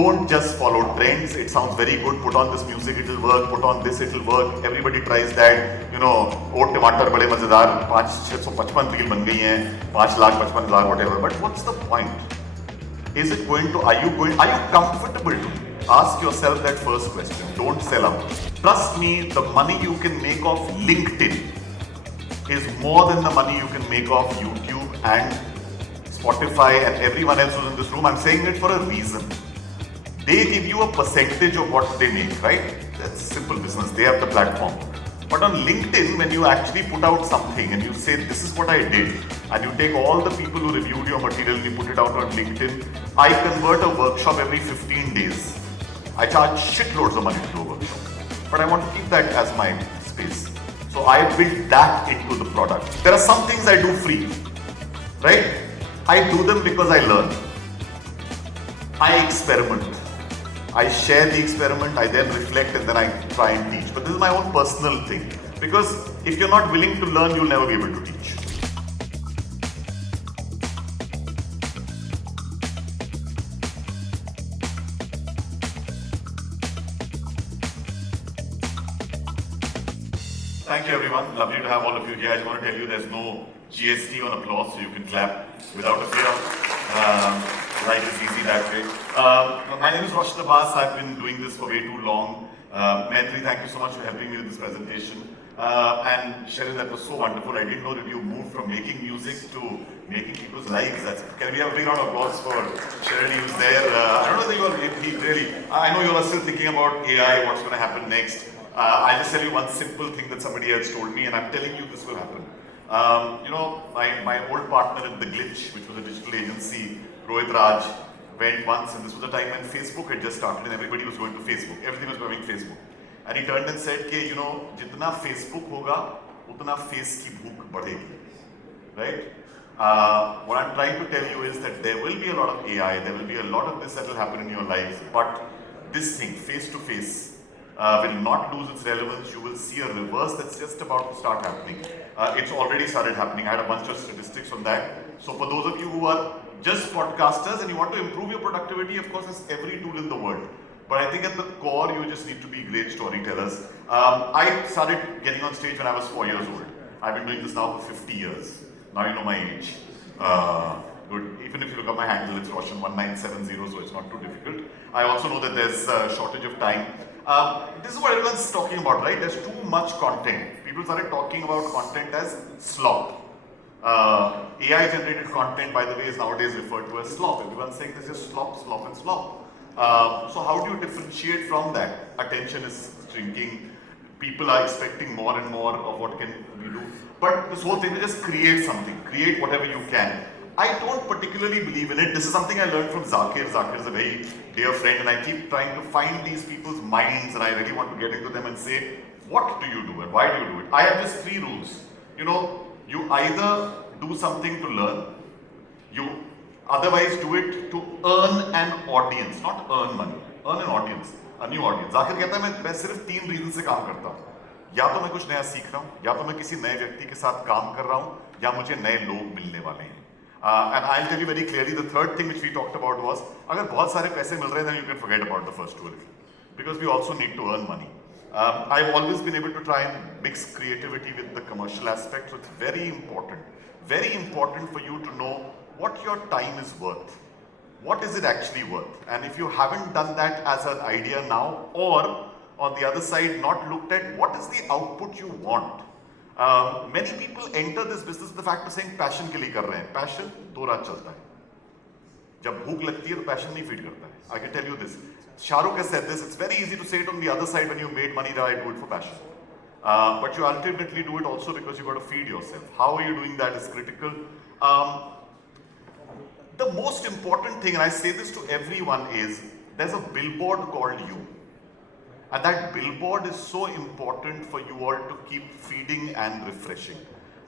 don't just follow trends. It sounds very good. Put on this music, it'll work. Put on this, it'll work. Everybody tries that. You know, ओ टमाटर बड़े मजेदार 5,655 reel बन गई हैं 5,55,000 whatever. But what's the point? Is it going to? Are you comfortable to? Ask yourself that first question. Don't sell out. Trust me, the money you can make off LinkedIn is more than the money you can make off YouTube and Spotify and everyone else who's in this room. I'm saying it for a reason. They give you a percentage of what they make, right? That's simple business. They have the platform. But on LinkedIn, when you actually put out something and you say, this is what I did, and you take all the people who reviewed your material and you put it out on LinkedIn, I convert a workshop every 15 days. I charge shitloads of money to do a workshop. But I want to keep that as my space. So I built that into the product. There are some things I do free, right? I do them because I learn. I experiment. I share the experiment, I then reflect and then I try and teach. But this is my own personal thing. Because if you're not willing to learn, you'll never be able to teach. Thank you everyone. Lovely to have all of you here. I just want to tell you there's no GST on applause, so you can clap without a fear. Life is easy that way. My name is Roshan Abbas. I've been doing this for way too long. Maitri, thank you so much for helping me with this presentation. And Sheryl, that was so wonderful. I didn't know that you moved from making music to making people's lives. Can we have a big round of applause for Sheryl? He was there. I don't know whether you are really. I know you are still thinking about AI, what's going to happen next. I'll just tell you one simple thing that somebody else told me, and I'm telling you this will happen. You know, my old partner in The Glitch, which was a digital agency, Rohit Raj, went once, and this was the time when Facebook had just started and everybody was going to Facebook. Everything was going Facebook. And he turned and said, "Ke, you know, jitna Facebook hoga, utna face ki bhook badhegi." Right? What I'm trying to tell you is that there will be a lot of AI, there will be a lot of this that will happen in your lives, but this thing, face to face, will not lose its relevance. You will see a reverse that's just about to start happening. It's already started happening. I had a bunch of statistics on that. So for those of you who are just podcasters and you want to improve your productivity, of course, there's every tool in the world. But I think at the core, you just need to be great storytellers. I started getting on stage when I was 4 years old. I've been doing this now for 50 years. Now you know my age. Good. Even if you look at my handle, it's Roshan1970, so it's not too difficult. I also know that there's a shortage of time. This is what everyone's talking about, right? There's too much content. People started talking about content as slop. AI-generated content, by the way, is nowadays referred to as slop. Everyone's saying this is slop, slop, and slop. So how do you differentiate from that? Attention is shrinking. People are expecting more and more of what can we do. But this whole thing is just create something. Create whatever you can. I don't particularly believe in it. This is something I learned from Zakir. Zakir is a very dear friend, and I keep trying to find these people's minds, and I really want to get into them and say, what do you do and why do you do it? I have just 3 rules. You know, you either do something to learn, you otherwise do it to earn an audience, not earn money, earn an audience, a new audience. Zakir कहता है मैं सिर्फ 3 reason से काम करता हूँ. या तो मैं कुछ नया सीख रहा हूँ, या तो मैं किसी नए व्यक्ति के साथ काम कर रहा हूँ, या मुझे नए लोग मिलने वाले हैं. And I'll tell you very clearly, the third thing which we talked about was, अगर बहुत सारे पैसे मिल रहे हैं, then you can forget about the first 2 because we also need to earn money. I've always been able to try and mix creativity with the commercial aspect, so it's very important for you to know what your time is worth. What is it actually worth? And if you haven't done that as an idea now, or on the other side, not looked at what is the output you want. Many people enter this business with the fact of saying passion के लिए कर रहे हैं. Passion 2 रात चलता है. जब भूख लगती है तो passion नहीं feed करता है. I can tell you this. Shahrukh has said this. It's very easy to say it on the other side when you made money that I do it for passion. But you ultimately do it also because you've got to feed yourself. How are you doing that is critical. The most important thing, and I say this to everyone, is there's a billboard called you. And that billboard is so important for you all to keep feeding and refreshing.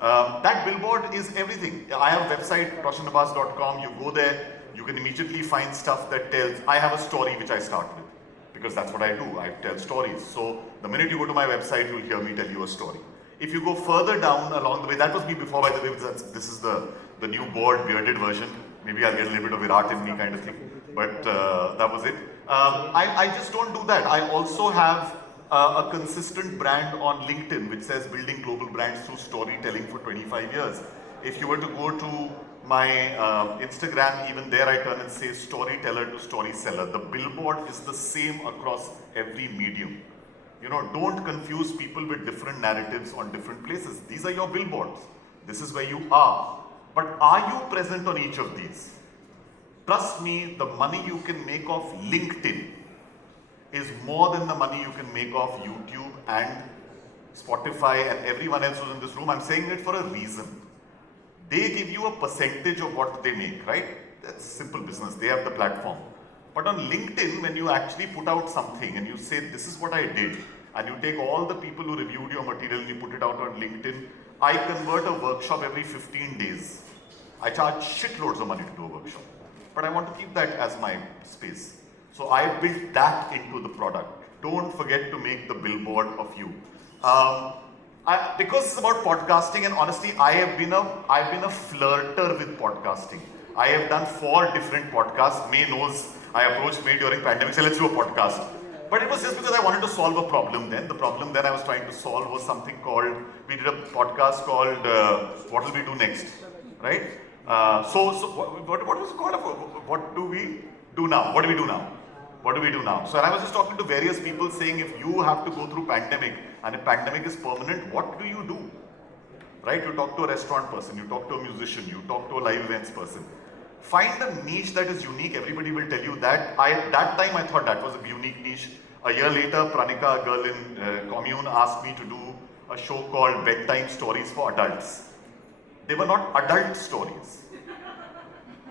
That billboard is everything. I have a website, roshanabbas.com. You go there, you can immediately find stuff that tells. I have a story which I start with because that's what I do. I tell stories. So the minute you go to my website, you'll hear me tell you a story. If you go further down along the way, that was me before, by the way. This is the new board, bearded version. Maybe I'll get a little bit of Virat in me kind of thing. but that was it. I just don't do that. I also have a consistent brand on LinkedIn which says building global brands through storytelling for 25 years. If you were to go to my Instagram, even there I turn and say storyteller to story seller. The billboard is the same across every medium. You know, don't confuse people with different narratives on different places. These are your billboards. This is where you are. But are you present on each of these? Trust me, the money you can make off LinkedIn is more than the money you can make off YouTube and Spotify and everyone else who's in this room. I'm saying it for a reason. They give you a percentage of what they make, right? That's simple business. They have the platform. But on LinkedIn, when you actually put out something and you say, this is what I did, and you take all the people who reviewed your material and you put it out on LinkedIn, I convert a workshop every 15 days. I charge shitloads of money to do a workshop. But I want to keep that as my space. So I built that into the product. Don't forget to make the billboard of you. Because it's about podcasting, and honestly, I've been a flirter with podcasting. I have done 4 different podcasts. May knows I approached May during pandemic, said let's do a podcast. But it was just because I wanted to solve a problem then. The problem then I was trying to solve was something called, we did a podcast called What Will We Do Next, right? What was it called? What do we do now? What do we do now? What do we do now? So I was just talking to various people saying, if you have to go through pandemic and if pandemic is permanent, what do you do? Right? You talk to a restaurant person, you talk to a musician, you talk to a live events person. Find a niche that is unique. Everybody will tell you that. That time I thought that was a unique niche. A year later, Pranika, a girl in commune, asked me to do a show called Bedtime Stories for Adults. They were not adult stories.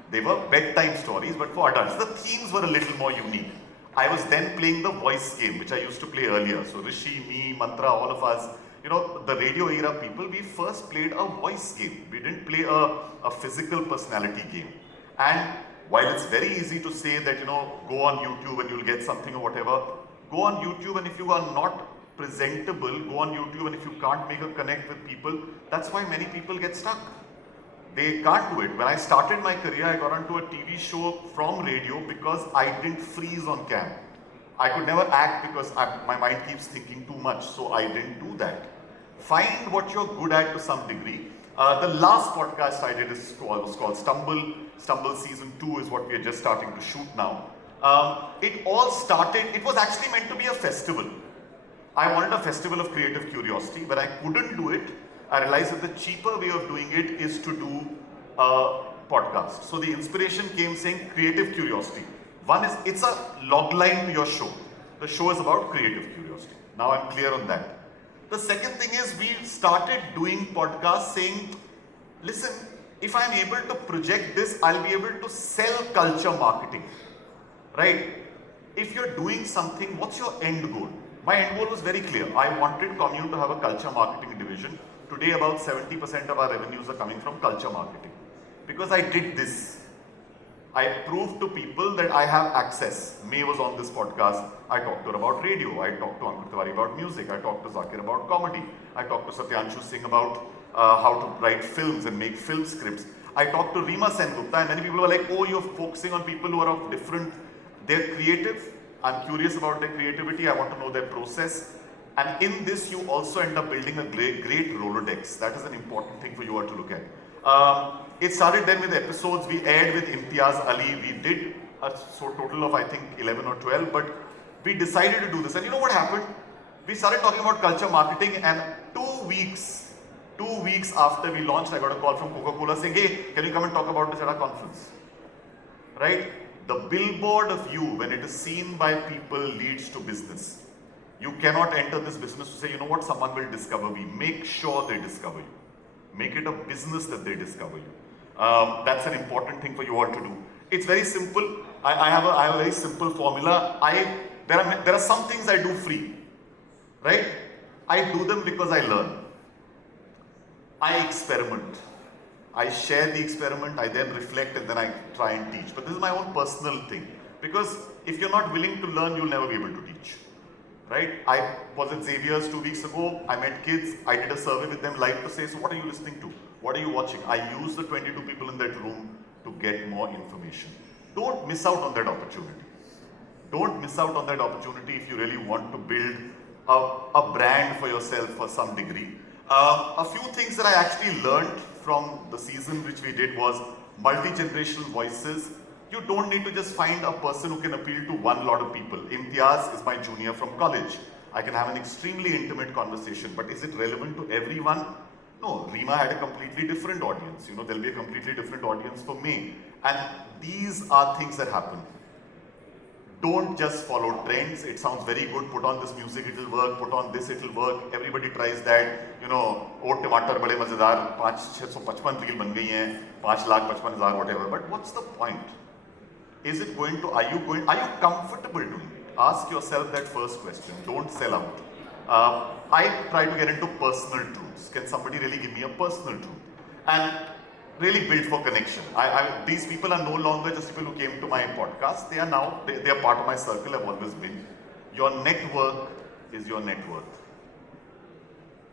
They were bedtime stories, but for adults. The themes were a little more unique. I was then playing the voice game, which I used to play earlier. So Rishi, me, Mantra, all of us, you know, the radio era people, we first played a voice game. We didn't play a physical personality game. And while it's very easy to say that, you know, go on YouTube and you'll get something or whatever, go on YouTube, and if you are not presentable, go on YouTube, and if you can't make a connect with people, that's why many people get stuck. They can't do it. When I started my career, I got onto a TV show from radio because I didn't freeze on cam. I could never act because my mind keeps thinking too much, so I didn't do that. Find what you're good at to some degree. The last podcast I did was called Stumble. Stumble Season 2 is what we are just starting to shoot now. It all started, it was actually meant to be a festival. I wanted a festival of creative curiosity. When I couldn't do it, I realized that the cheaper way of doing it is to do a podcast. So the inspiration came saying creative curiosity. One is, it's a log line to your show. The show is about creative curiosity. Now I'm clear on that. The second thing is we started doing podcasts saying, listen, if I'm able to project this, I'll be able to sell culture marketing, right? If you're doing something, what's your end goal? My end goal was very clear. I wanted Commune to have a culture marketing division. Today, about 70% of our revenues are coming from culture marketing. Because I did this. I proved to people that I have access. May was on this podcast. I talked to her about radio. I talked to Ankur Tewari about music. I talked to Zakir about comedy. I talked to Satyanshu Singh about how to write films and make film scripts. I talked to Reema Sengupta, and many people were like, oh, you're focusing on people who are of different, they're creative. I'm curious about their creativity. I want to know their process. And in this, you also end up building a great Rolodex. That is an important thing for you all to look at. It started then with episodes. We aired with Imtiaz Ali. We did a total of, I think, 11 or 12. But we decided to do this. And you know what happened? We started talking about culture marketing, and 2 weeks after we launched, I got a call from Coca-Cola saying, hey, can you come and talk about this at our conference? Right? The billboard of you, when it is seen by people, leads to business. You cannot enter this business to say, you know what, someone will discover me. Make sure they discover you. Make it a business that they discover you. That's an important thing for you all to do. It's very simple. I have a very simple formula. There are some things I do free, right? I do them because I learn. I experiment. I share the experiment, I then reflect, and then I try and teach. But this is my own personal thing. Because if you're not willing to learn, you'll never be able to teach. Right? I was at Xavier's 2 weeks ago. I met kids. I did a survey with them live to say, so what are you listening to? What are you watching? I use the 22 people in that room to get more information. don't miss out on that opportunity. Don't miss out on that opportunity if you really want to build a brand for yourself for some degree. A few things that I actually learned from the season which we did was multi-generational voices. You don't need to just find a person who can appeal to one lot of people. Imtiaz is my junior from college. I can have an extremely intimate conversation, but is it relevant to everyone? No, Rima had a completely different audience. You know, there'll be a completely different audience for me. And these are things that happen. Don't just follow trends. It sounds very good. Put on this music, it'll work. Put on this, it'll work. Everybody tries that. You know, oh, tomato bade mazedar, 5,655 reel ban gayi hain, 5,55,000, whatever. But what's the point? Is it going to, are you comfortable doing it? Ask yourself that first question. Don't sell out. I try to get into personal truths. Can somebody really give me a personal truth? And really build for connection. These people are no longer just people who came to my podcast. They are now, they are part of my circle. I've always been. Your network is your net worth.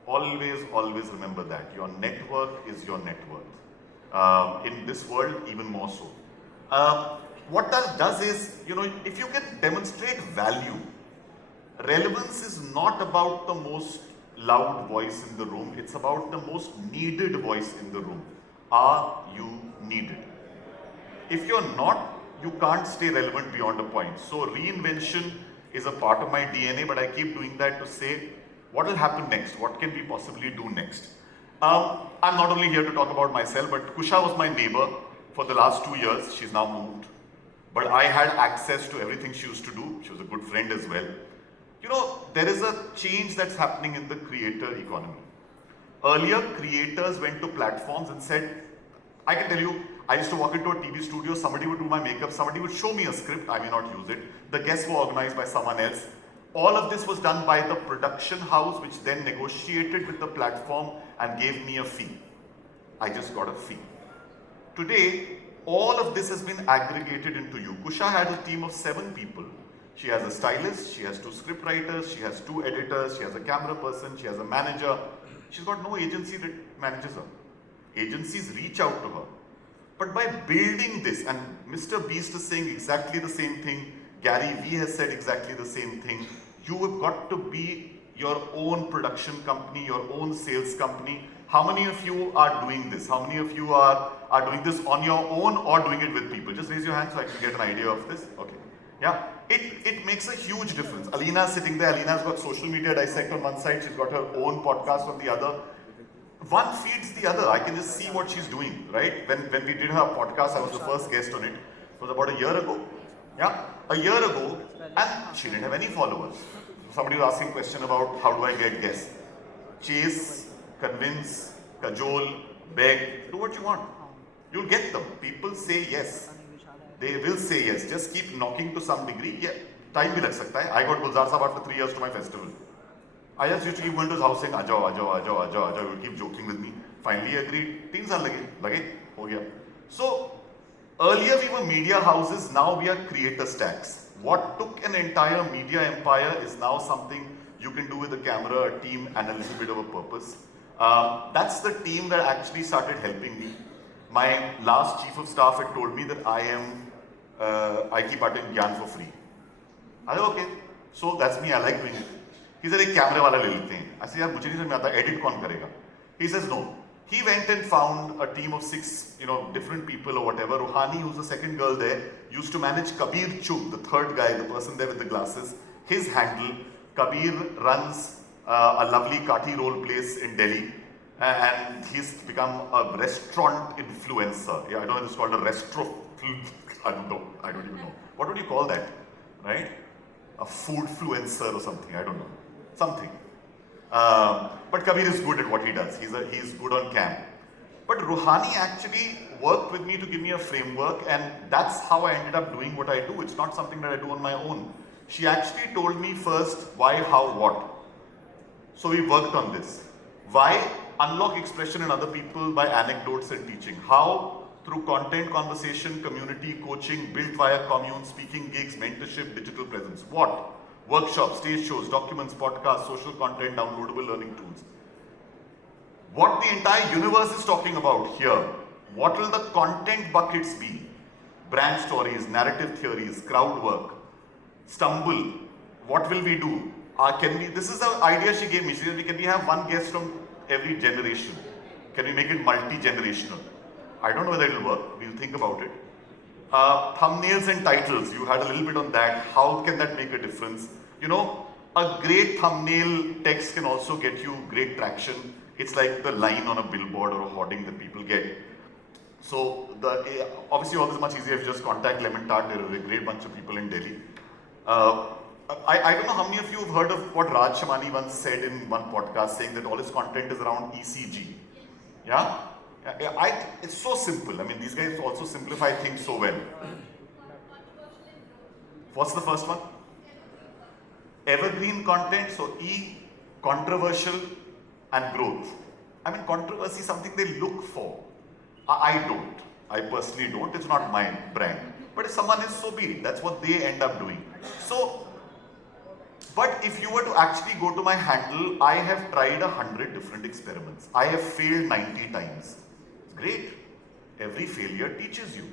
Always, always remember that. Your network is your net worth. In this world, even more so. What that does is, you know, if you can demonstrate value, relevance is not about the most loud voice in the room, it's about the most needed voice in the room. Are you needed? If you're not, you can't stay relevant beyond a point. So reinvention is a part of my DNA, but I keep doing that to say, what will happen next? What can we possibly do next? I'm not only here to talk about myself, but Kusha was my neighbor for the last 2 years. She's now moved. But I had access to everything she used to do. She was a good friend as well. You know, there is a change that's happening in the creator economy. Earlier, creators went to platforms and said, I can tell you, I used to walk into a TV studio, somebody would do my makeup, somebody would show me a script, I may not use it. The guests were organized by someone else. All of this was done by the production house, which then negotiated with the platform and gave me a fee. I just got a fee. Today, all of this has been aggregated into you. Kusha had a team of 7 people. She has a stylist, she has 2 script writers, she has 2 editors, she has a camera person, she has a manager. She's got no agency that manages her. Agencies reach out to her. But by building this, and Mr. Beast is saying exactly the same thing, Gary Vee has said exactly the same thing, you have got to be your own production company, your own sales company. How many of you are doing this? How many of you are doing this on your own or doing it with people? Just raise your hand so I can get an idea of this. Okay. Yeah. It makes a huge difference. Alina's sitting there. Alina's got social media dissect on one side. She's got her own podcast on the other. One feeds the other. I can just see what she's doing, right? When we did her podcast, I was the first guest on it. It was about a year ago. Yeah. A year ago. And she didn't have any followers. Somebody was asking a question about how do I get guests. Chase, convince, cajole, beg, do what you want. You'll get them. People say yes. They will say yes. Just keep knocking to some degree. Yeah, time bhi lag sakta hai. I got Gulzar Sabhat for 3 years to my festival. I just used to keep going to his house saying, Ajao, Ajao, Ajao, Ajao, Ajao. He would keep joking with me. Finally agreed. 3 saal lage, ho gaya. So, earlier we were media houses, now we are creator stacks. What took an entire media empire is now something you can do with a camera, a team, and a little bit of a purpose. That's the team that actually started helping me. My last chief of staff had told me that I keep attending Gyan for free. I said, okay, so that's me, I like doing it. He said, ek camera wala le lete hain. I said, yaar, mujhe nahi samajh aata, edit kaun karega? He says, no. He went and found a team of 6, different people or whatever. Rohani, who's the second girl there, used to manage Kabir Chug, the third guy, the person there with the glasses. His handle, Kabir runs a lovely Kathi roll place in Delhi. And he's become a restaurant influencer. Yeah, I know it's called a restaurant. I don't even know. What would you call that? Right? A food influencer or something. I don't know. Something. But Kabir is good at what he does. He's good on cam. But Rohani actually worked with me to give me a framework, and that's how I ended up doing what I do. It's not something that I do on my own. She actually told me first why, how, what. So we worked on this. Why? Unlock expression in other people by anecdotes and teaching. How? Through content, conversation, community, coaching, built via commune, speaking gigs, mentorship, digital presence. What? Workshops, stage shows, documents, podcasts, social content, downloadable learning tools. What the entire universe is talking about here. What will the content buckets be? brand stories, narrative theories, crowd work, stumble. What will we do? This is the idea she gave me. She said, can we have one guest from every generation? Can we make it multi-generational? I don't know whether it will work. We'll think about it. Thumbnails and titles. You had a little bit on that. How can that make a difference? You know, a great thumbnail text can also get you great traction. It's like the line on a billboard or a hoarding that people get. So obviously all this is much easier if you just contact Lemon Tart. There are a great bunch of people in Delhi. I don't know how many of you have heard of what Raj Shamani once said in one podcast, saying that all his content is around ECG. Yeah? It's so simple. I mean, these guys also simplify things so well. What's the first one? Evergreen content. So E, controversial, and growth. I mean, controversy is something they look for. I don't. I personally don't. It's not my brand. But if someone is, so be it. That's what they end up doing. So, but if you were to actually go to my handle, I have tried 100 different experiments. I have failed 90 times. Great. Every failure teaches you.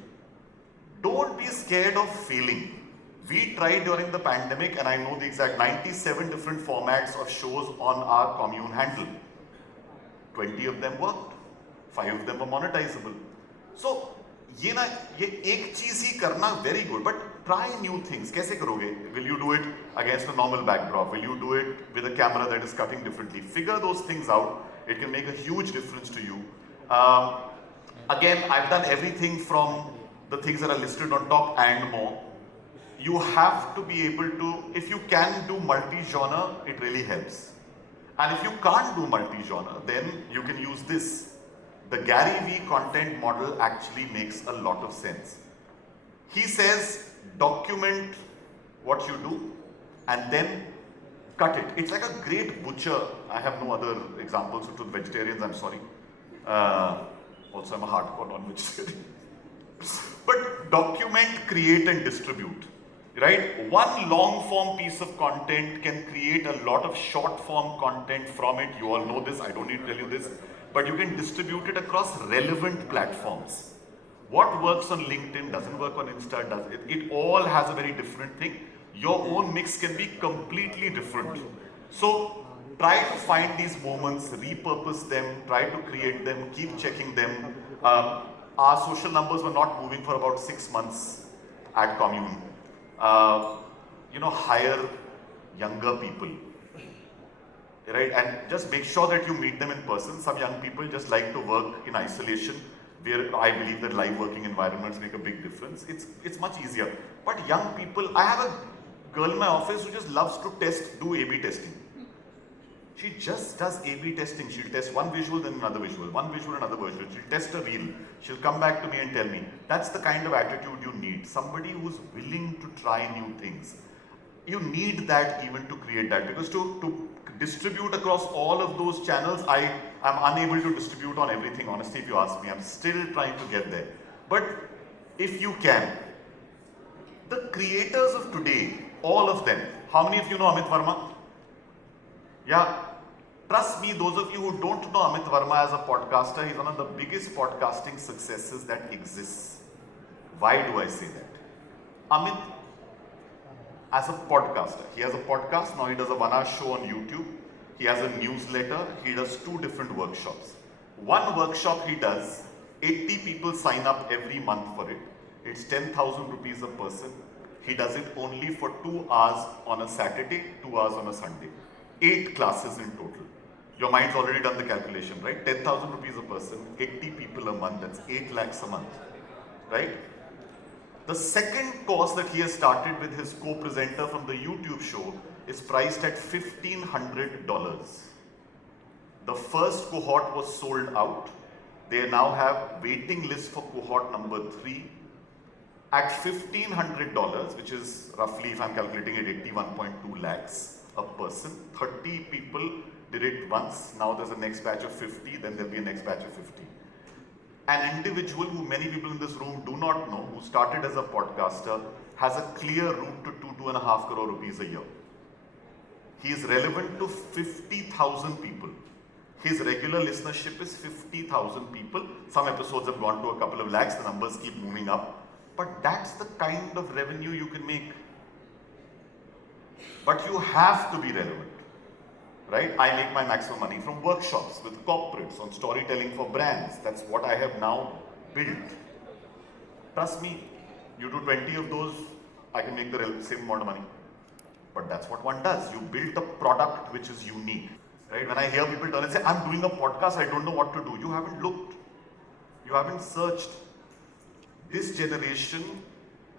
Don't be scared of failing. We tried during the pandemic, and I know the exact 97 different formats of shows on our commune handle. 20 of them worked. 5 of them were monetizable. So, ये एक चीज ही करना very good, but try new things. कैसे करोगे? Will you do it against a normal backdrop? Will you do it with a camera that is cutting differently? Figure those things out. It can make a huge difference to you. Again, I've done everything from the things that are listed on top and more. You have to be able to, if you can do multi-genre, it really helps. And if you can't do multi-genre, then you can use this. The Gary Vee content model actually makes a lot of sense. He says, document what you do and then cut it. It's like a great butcher. I have no other examples. To the vegetarians, I'm sorry. Also, I'm a hardcore non-vegetarian. But document, create and distribute. Right? One long form piece of content can create a lot of short form content from it. You all know this. I don't need to tell you this. But you can distribute it across relevant platforms. What works on LinkedIn doesn't work on Insta, does it? It all has a very different thing. Your own mix can be completely different. So try to find these moments, repurpose them, try to create them, keep checking them. Our social numbers were not moving for about 6 months at Commune. Hire younger people. Right, and just make sure that you meet them in person. Some young people just like to work in isolation, where I believe that live working environments make a big difference. It's much easier. But young people, I have a girl in my office who just loves to do A/B testing. She just does A/B testing. She'll test one visual, then another visual, one visual, another visual. She'll test a reel. She'll come back to me and tell me. That's the kind of attitude you need. Somebody who's willing to try new things. You need that even to create that, because to distribute across all of those channels, I am unable to distribute on everything, honestly, if you ask me. I'm still trying to get there. But if you can, the creators of today, all of them, how many of you know Amit Verma? Yeah. Trust me, those of you who don't know Amit Verma as a podcaster, he's one of the biggest podcasting successes that exists. Why do I say that? Amit, as a podcaster, he has a podcast, now he does a 1-hour show on YouTube. He has a newsletter, he does 2 different workshops. One workshop he does, 80 people sign up every month for it. It's 10,000 rupees a person. He does it only for 2 hours on a Saturday, 2 hours on a Sunday. 8 classes in total. Your mind's already done the calculation, right? 10,000 rupees a person, 80 people a month, that's 8 lakhs a month, right? The second course that he has started with his co-presenter from the YouTube show is priced at $1,500. The first cohort was sold out. They now have waiting list for cohort number 3 at $1,500, which is roughly, if I'm calculating it, 81.2 lakhs a person. 30 people did it once. Now there's a next batch of 50, then there'll be a next batch of 50. An individual who many people in this room do not know, who started as a podcaster, has a clear route to 2.5 crore rupees a year. He is relevant to 50,000 people. His regular listenership is 50,000 people. Some episodes have gone to a couple of lakhs, the numbers keep moving up. But that's the kind of revenue you can make. But you have to be relevant, right? I make my maximum money from workshops with corporates on storytelling for brands. That's what I have now built. Trust me, you do 20 of those, I can make the same amount of money. But that's what one does. You build a product which is unique, right? When I hear people turn and say, I'm doing a podcast, I don't know what to do. You haven't looked. You haven't searched. This generation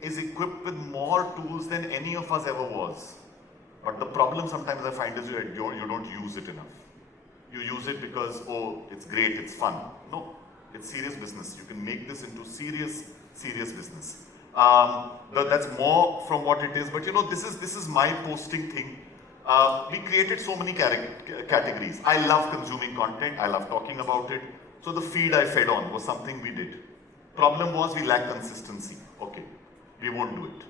is equipped with more tools than any of us ever was. But the problem sometimes I find is you don't use it enough. You use it because, oh, it's great, it's fun. No, it's serious business. You can make this into serious business. That's more from what it is. But this is my posting thing. We created so many categories. I love consuming content. I love talking about it. So the feed I fed on was something we did. Problem was we lack consistency. Okay, we won't do it.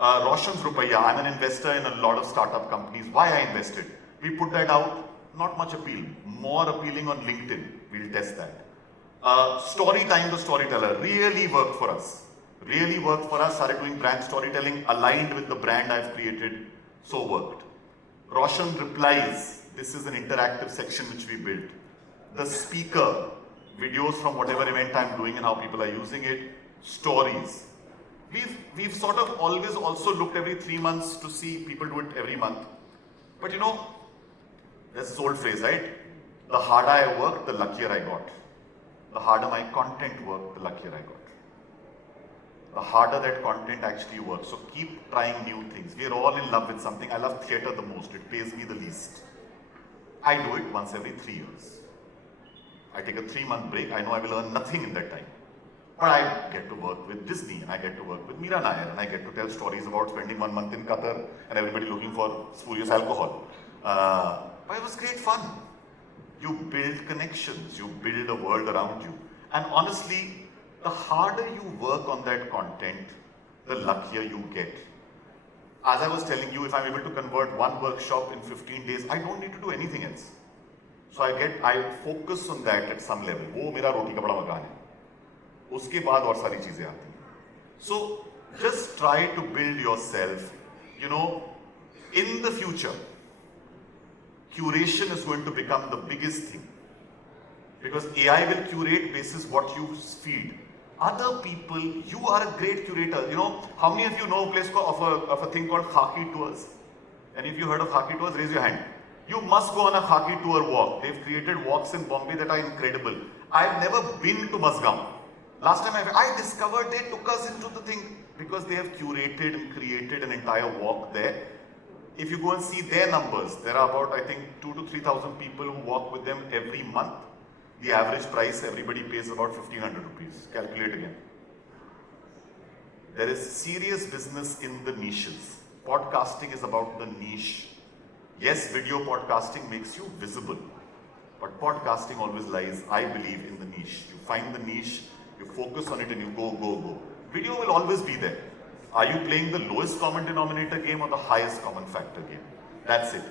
Roshan's Rupaya, I'm an investor in a lot of startup companies. Why I invested? We put that out, not much appeal. More appealing on LinkedIn. We'll test that. Story time, the storyteller, really worked for us. Really worked for us. Started doing brand storytelling aligned with the brand I've created. So worked. Roshan replies. This is an interactive section which we built. The speaker, videos from whatever event I'm doing and how people are using it. Stories. We've sort of always also looked every 3 months to see people do it every month. But there's this old phrase, right? The harder I worked, the luckier I got. The harder my content worked, the luckier I got. The harder that content actually works. So keep trying new things. We are all in love with something. I love theatre the most. It pays me the least. I do it once every 3 years. I take a 3-month break. I know I will earn nothing in that time. But I get to work with Disney, and I get to work with Meera Nair, and I get to tell stories about spending 1 month in Qatar and everybody looking for spurious alcohol. But it was great fun. You build connections, you build a world around you. And honestly, the harder you work on that content, the luckier you get. As I was telling you, if I'm able to convert one workshop in 15 days, I don't need to do anything else. So I focus on that at some level. वो मेरा रोटी कपड़ा मकान है. उसके बाद और सारी चीजें आती हैं. So just try to build yourself. In the future, curation is going to become the biggest thing. Because AI will curate basis what you feed. Other people, you are a great curator. How many of you know a place of a thing called Khaki Tours? And if you heard of Khaki Tours, raise your hand. You must go on a Khaki Tour walk. They've created walks in Bombay that are incredible. I've never been to Mazgaon. Last time I discovered they took us into the thing because they have curated and created an entire walk there. If you go and see their numbers, there are about, I think, 2,000 to 3,000 people who walk with them every month. The average price everybody pays about 1,500 rupees. Calculate again. There is serious business in the niches. Podcasting is about the niche. Yes, video podcasting makes you visible. But podcasting always lies, I believe, in the niche. You find the niche, you focus on it and you go. Video will always be there. Are you playing the lowest common denominator game or the highest common factor game? That's it.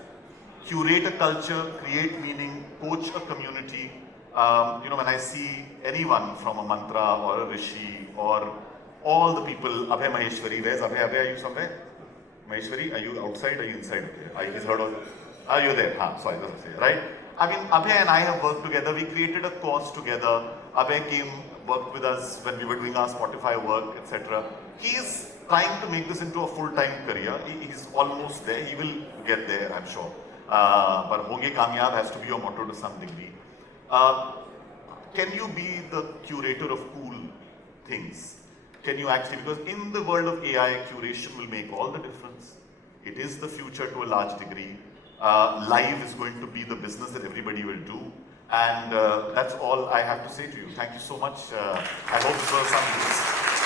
Curate a culture, create meaning, coach a community. When I see anyone from a mantra or a rishi or all the people, Abhay Maheshwari, where's Abhay? Abhay, are you somewhere? Maheshwari, are you outside or are you inside? I just heard of, are you there? Sorry, that's what I say, right? I mean, Abhay and I have worked together. We created a course together. Abhay came, worked with us when we were doing our Spotify work, etc. He's trying to make this into a full-time career. He's almost there. He will get there, I'm sure. But honge kamyab has to be your motto to some degree. Can you be the curator of cool things? Can you actually, because in the world of AI, curation will make all the difference. It is the future to a large degree. Live is going to be the business that everybody will do. And that's all I have to say to you. Thank you so much. I hope this was some use.